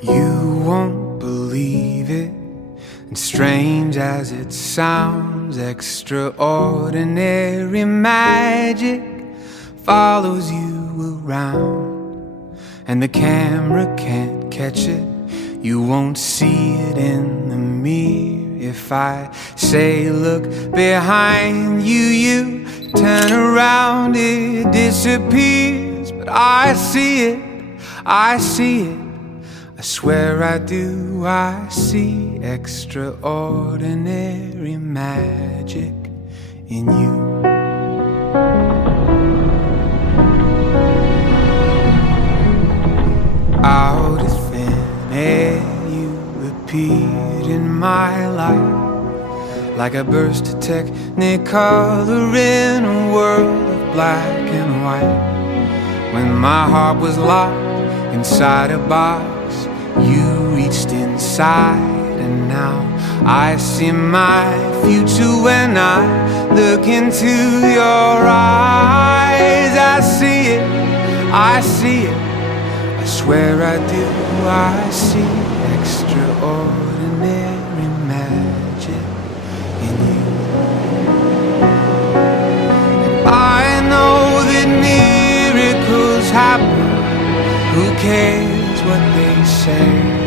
You won't believe it, and strange as it sounds, extraordinary magic follows you around, and the camera can't catch it. You won't see it in the mirror. If I say look behind you, you turn around, it disappears. But I see it, I see it, I swear I do. I see extraordinary magic in you. Out of thin air you appeared in my life, like a burst of technicolor in a world of black and white. When my heart was locked inside a box, you reached inside, and now I see my future when I look into your eyes. I see it, I see it, I swear I do. I see extraordinary magic in you. And I know that miracles happen. Who cares what they say?